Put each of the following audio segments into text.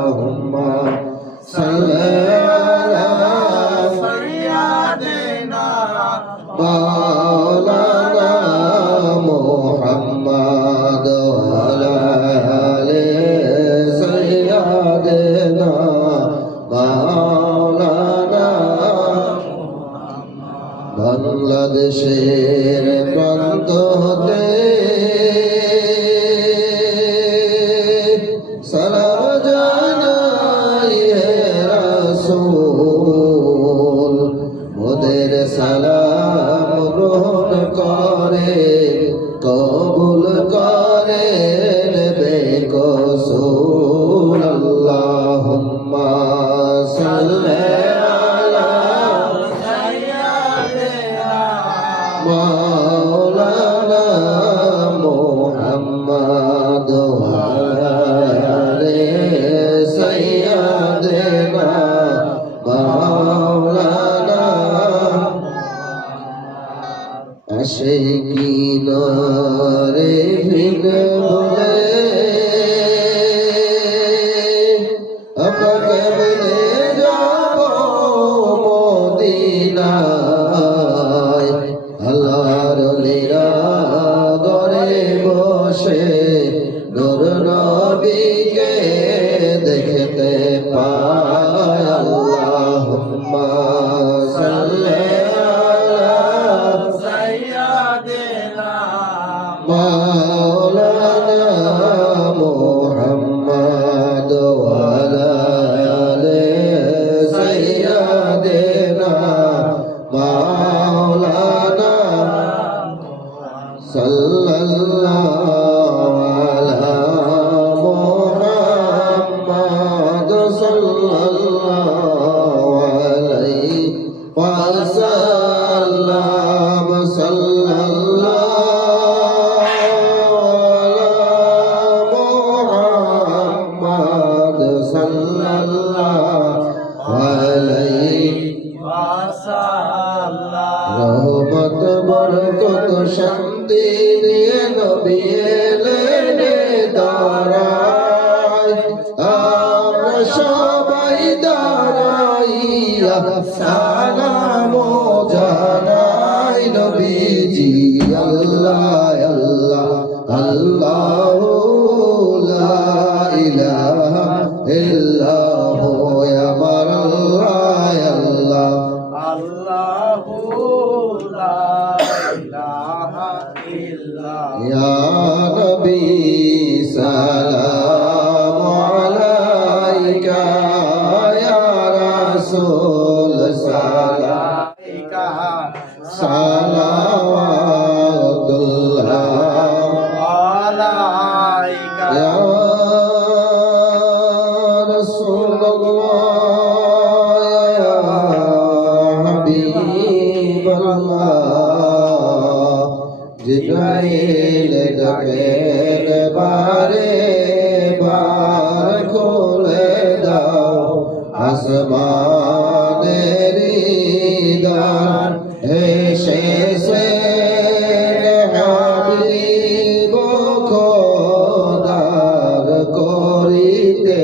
اللهم صل على سيدنا مولانا محمد وعلى آل سيدنا مولانا বাংলাদেশের প্রান্ত হতে সালাম জানাই হে রাসূল মোদের সালাম গ্রহণ করে কবুল করে নেবে কসুল আল্লাহুম্মা সাল্লি مولانا محمد وعلى آل سيدنا مولانا আশিকিন রে ভিন বলে আপনাকে বলে যাব মদিনা আল্লাহর লীলা দরে বসে নূর নবীকে দেখতে পায় আল্লাহুম্মা সাল্লি আলা সাইয়্যিদিনা মাওলানা মুহাম্মদ ওয়া আলা আলি সাইয়্যিদিনা মাওলানা সাল্লাল্লাহু আলা মুহাম্মাদ সাল্লাল্লাহু আলাইহি ওয়াসাল্লাম সাল্লাল্লাহু আলা মুহাম্মাদ সাল্লাল্লাহু আলাইহি ওয়াসাল্লাম রহমত বরকত শান্তি নিয়ে নবী এলেন দাঁড়ায় আমরা সবাই দাঁড়াইয়া সালাম জানাই নবীজি আল্লাহ আল্লাহ আল্লাহু লা ইলাহা ইল্লাহু আমার আল্লাহ আল্লাহ আল্লাহু লা ইলাহা ইল্লাল্লাহ ইয়া নবী সালাম আলাইকা ইয়া রাসূল সালাম আলাইকা সালাওয়াতুল্লাহ আলাইকা ইয়া রাসূলুল্লাহ জিব্রাইল ডাকেন বারে বার খুলে দাও আসমানের দ্বার এসেছে হাবিব খোদার করিতে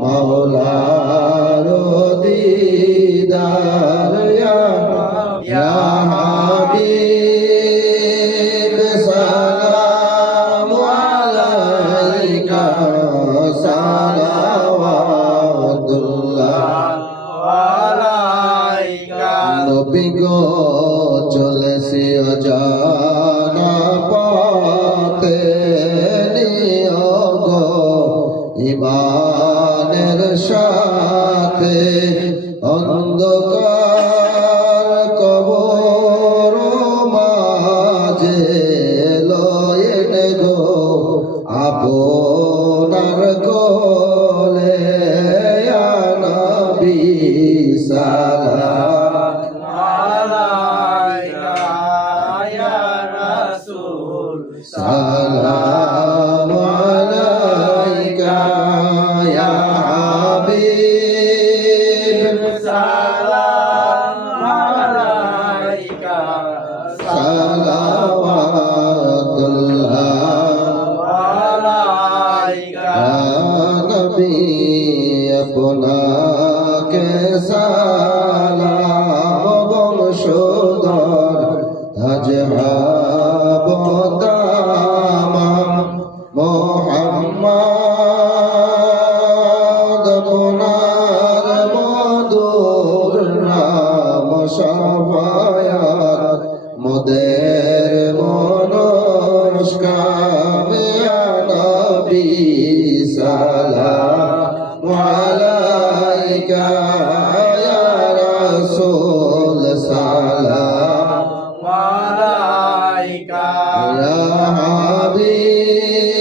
মাওলার দিদার ইয়া হাবিব সালাম আলাইকা সালাওয়াতুল্লাহ আলাইকা নবী গো চলেছি অজানা পথে নিও গো ঈমানের সাথে অন্ধকার কবর মাঝে লয়েন গো আপনার কোলে ইয়া নবী সালাম আলাইকা ইয়া রাসূল সালাম আলাইকা ইয়া হাবিব সালাম মোহাম্মদ আপনার মধুর নাম শাফায়াত মোদের মনস্কামে নবী সালাম আলাইকা ইয়া রাসূল সালাম আলাইকা ইয়া হাবিব